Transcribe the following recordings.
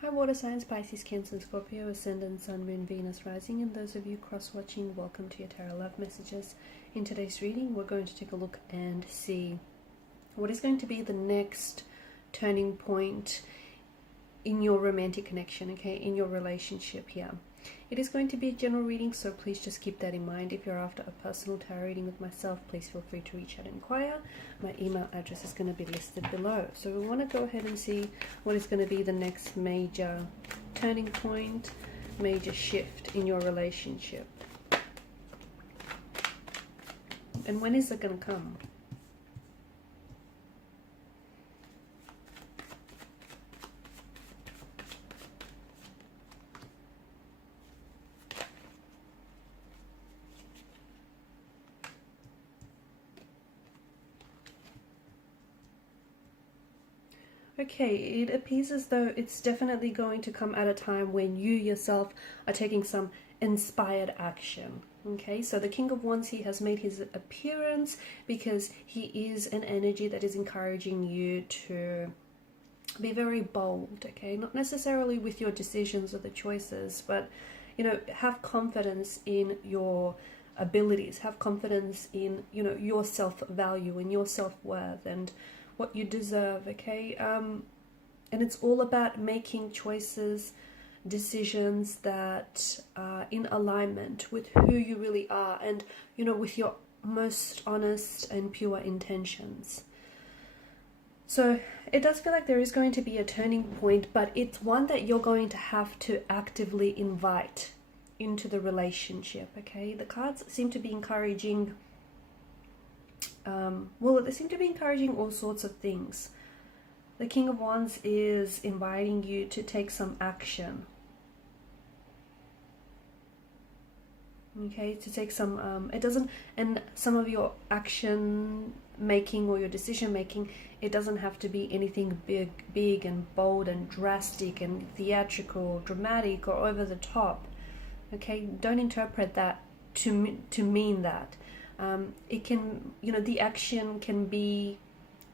Hi water signs, Pisces, Cancer, and Scorpio, Ascendant, Sun, Moon, Venus, Rising, and those of you cross-watching, welcome to your Tarot Love Messages. In today's reading, we're going to take a look and see what is going to be the next turning point in your romantic connection, okay, in your relationship here. It is going to be a general reading, so please just keep that in mind. If you're after a personal tarot reading with myself, please feel free to reach out and inquire. My email address is going to be listed below. So we want to go ahead and see what is going to be the next major turning point, major shift in your relationship. And when is it going to come? Okay, it appears as though it's definitely going to come at a time when you yourself are taking some inspired action. Okay, so the King of Wands, he has made his appearance because he is an energy that is encouraging you to be very bold, okay? Not necessarily with your decisions or the choices, but, you know, have confidence in your abilities, have confidence in, you know, your self-value and your self-worth and what you deserve, okay? And it's all about making choices, decisions that are in alignment with who you really are and, you know, with your most honest and pure intentions. So it does feel like there is going to be a turning point, but it's one that you're going to have to actively invite into the relationship, okay? The cards seem to be encouraging they seem to be encouraging all sorts of things. The King of Wands is inviting you to take some action. Okay, to take some, it doesn't, and some of your action making or your decision making, it doesn't have to be anything big and bold and drastic and theatrical, dramatic or over the top. Okay, don't interpret that to mean that. It can, you know, the action can be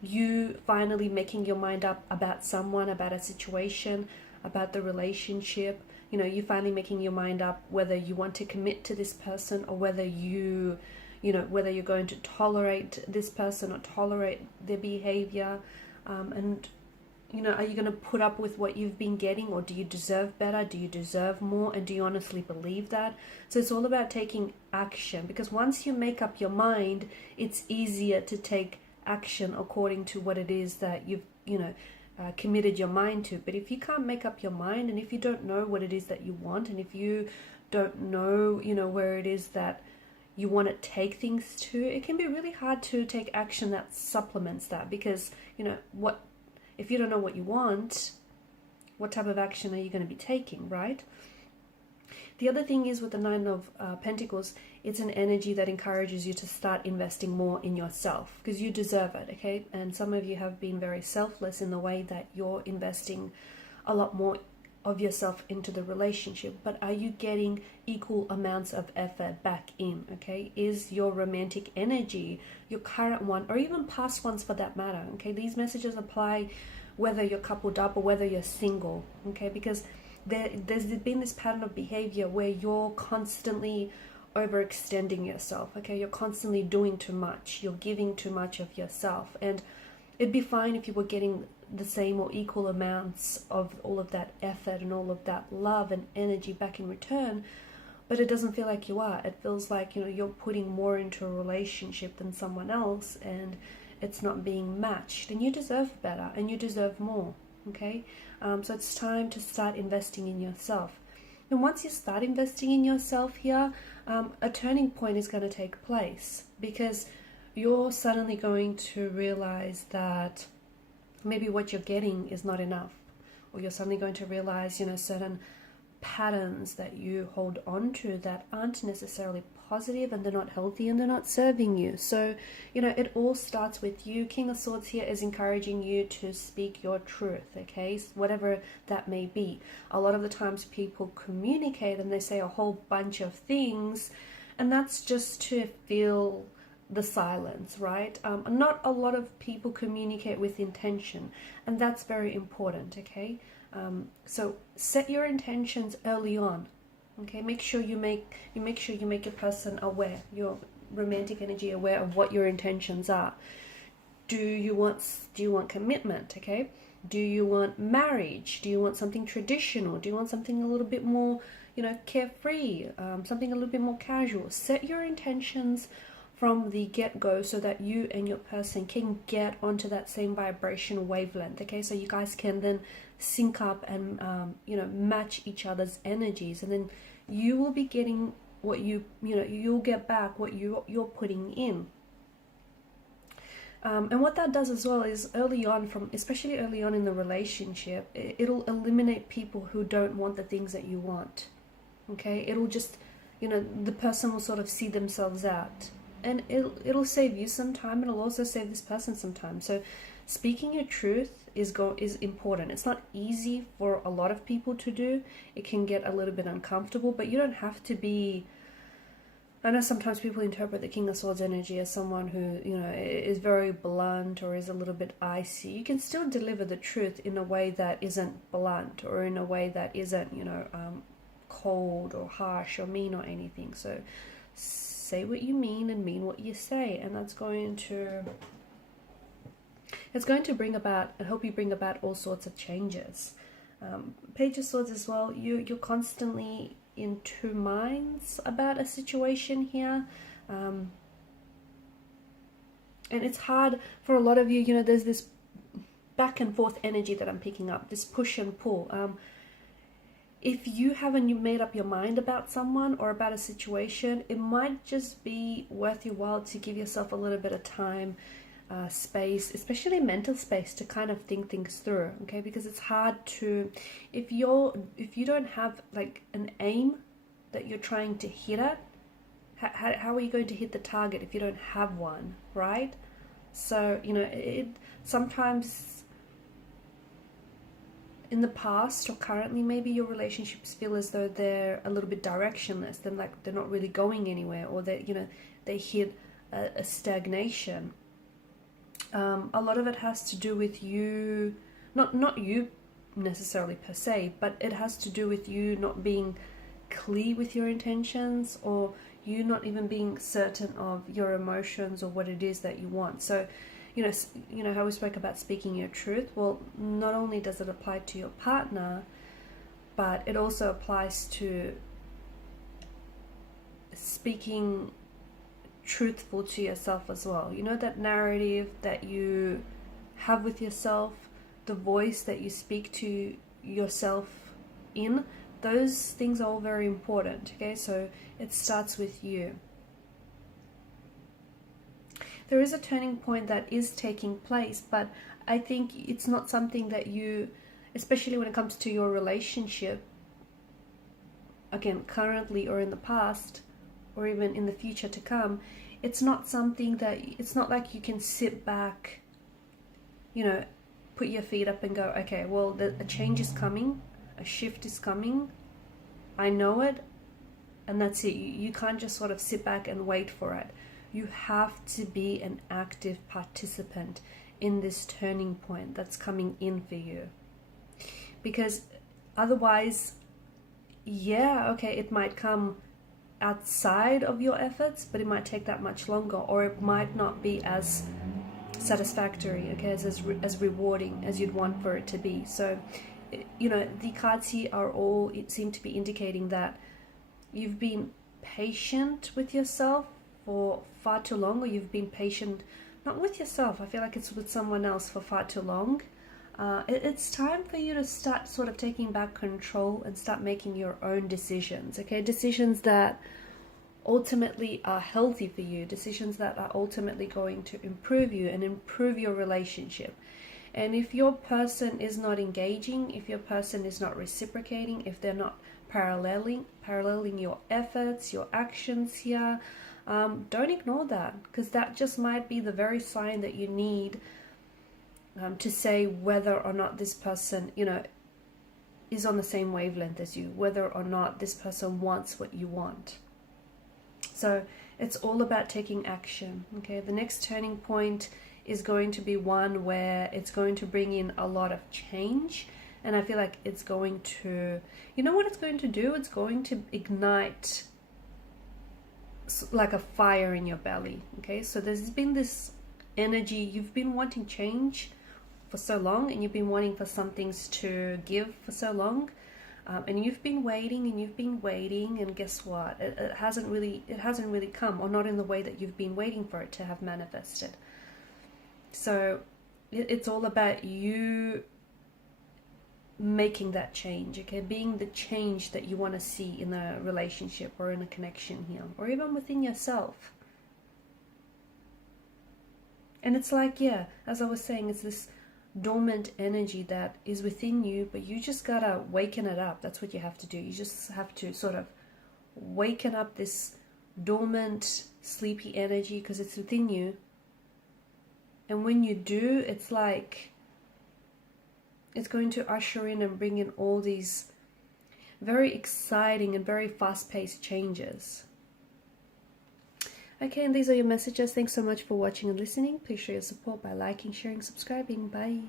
you finally making your mind up about someone, about a situation, about the relationship. You know, you finally making your mind up whether you want to commit to this person or whether you know, whether you're going to tolerate this person or tolerate their behavior. And, you know, are you going to put up with what you've been getting, or do you deserve better? Do you deserve more? And do you honestly believe that? So it's all about taking action, because once you make up your mind, it's easier to take action according to what it is that you've, you know, committed your mind to. But if you can't make up your mind, and if you don't know what it is that you want, and if you don't know, you know, where it is that you want to take things to, it can be really hard to take action that supplements that, because, you know, if you don't know what you want, what type of action are you going to be taking, right? The other thing is with the Nine of Pentacles, it's an energy that encourages you to start investing more in yourself, because you deserve it, okay? And some of you have been very selfless in the way that you're investing a lot more of yourself into the relationship. But are you getting equal amounts of effort back in, okay? Is your romantic energy, your current one, or even past ones for that matter, okay? These messages apply whether you're coupled up or whether you're single, okay? Because there's been this pattern of behavior where you're constantly overextending yourself, okay? You're constantly doing too much, you're giving too much of yourself, and it'd be fine if you were getting the same or equal amounts of all of that effort and all of that love and energy back in return, but it doesn't feel like you are. It feels like, you know, you're putting more into a relationship than someone else, and it's not being matched, and you deserve better and you deserve more, okay? So it's time to start investing in yourself. And once you start investing in yourself here, a turning point is going to take place, because you're suddenly going to realize that maybe what you're getting is not enough, or you're suddenly going to realize, you know, certain patterns that you hold on to that aren't necessarily positive, and they're not healthy, and they're not serving you. So, you know, it all starts with you. King of Swords here is encouraging you to speak your truth, okay? Whatever that may be. A lot of the times people communicate and they say a whole bunch of things, and that's just to fill the silence, right? Not a lot of people communicate with intention, and that's very important, okay? So set your intentions early on. Okay, make sure you make your person aware, your romantic energy aware of what your intentions are. Do you want commitment? Okay, do you want marriage? Do you want something traditional? Do you want something a little bit more, carefree? Something a little bit more casual. Set your intentions from the get-go so that you and your person can get onto that same vibrational wavelength. Okay, so you guys can then sync up and match each other's energies, and then you will be getting what you'll get back what you're putting in. And what that does as well is especially early on in the relationship, it'll eliminate people who don't want the things that you want. Okay, it'll just, the person will sort of see themselves out, and it'll save you some time, and it'll also save this person some time. So speaking your truth is important. It's not easy for a lot of people to do. It can get a little bit uncomfortable, but you don't have to be. I know sometimes people interpret the King of Swords energy as someone who, is very blunt or is a little bit icy. You can still deliver the truth in a way that isn't blunt, or in a way that isn't, cold or harsh or mean or anything. So say what you mean and mean what you say, and it's going to bring about and help you bring about all sorts of changes. Page of Swords as well, you're constantly in two minds about a situation here, and it's hard for a lot of you. There's this back and forth energy that I'm picking up, this push and pull. If you haven't made up your mind about someone or about a situation, it might just be worth your while to give yourself a little bit of time, space, especially mental space, to kind of think things through. Okay, because it's hard to, if you don't have like an aim that you're trying to hit at, how are you going to hit the target if you don't have one, right? So it sometimes in the past or currently, maybe your relationships feel as though they're a little bit directionless, then like they're not really going anywhere, or they hit a stagnation. A lot of it has to do with you, not you necessarily per se, but it has to do with you not being clear with your intentions, or you not even being certain of your emotions or what it is that you want. So, how we spoke about speaking your truth. Well, not only does it apply to your partner, but it also applies to speaking truthful to yourself as well. That narrative that you have with yourself, the voice that you speak to yourself in, those things are all very important. Okay, so it starts with you. There is a turning point that is taking place, but I think it's not something that you, especially when it comes to your relationship, again, currently or in the past, or even in the future to come, it's not like you can sit back, put your feet up and go, okay, well, a change is coming, a shift is coming, I know it, and that's it. You can't just sort of sit back and wait for it. You have to be an active participant in this turning point that's coming in for you. Because otherwise, it might come outside of your efforts, but it might take that much longer, or it might not be as satisfactory, okay, as rewarding as you'd want for it to be. So, the cards here it seem to be indicating that you've been patient with yourself for far too long, or you've been patient, not with yourself, I feel like it's with someone else for far too long. It's time for you to start sort of taking back control and start making your own decisions, okay? Decisions that ultimately are healthy for you, decisions that are ultimately going to improve you and improve your relationship. And if your person is not engaging, if your person is not reciprocating, if they're not paralleling your efforts, your actions here, don't ignore that, because that just might be the very sign that you need to say whether or not this person, is on the same wavelength as you, whether or not this person wants what you want. So it's all about taking action, okay? The next turning point is going to be one where it's going to bring in a lot of change, And I feel like it's going to, you know what it's going to do? It's going to ignite like a fire in your belly. Okay, so there's been this energy, you've been wanting change for so long, and you've been wanting for some things to give for so long, and you've been waiting and you've been waiting, and guess what? It hasn't really come, or not in the way that you've been waiting for it to have manifested. So it's all about you making that change, okay? Being the change that you want to see in a relationship or in a connection here, or even within yourself. And it's like, yeah, as I was saying, it's this dormant energy that is within you, but you just gotta waken it up. That's what you have to do. You just have to sort of waken up this dormant, sleepy energy, because it's within you. And when you do, it's like it's going to usher in and bring in all these very exciting and very fast-paced changes. Okay, and these are your messages. Thanks so much for watching and listening. Please show your support by liking, sharing, subscribing. Bye.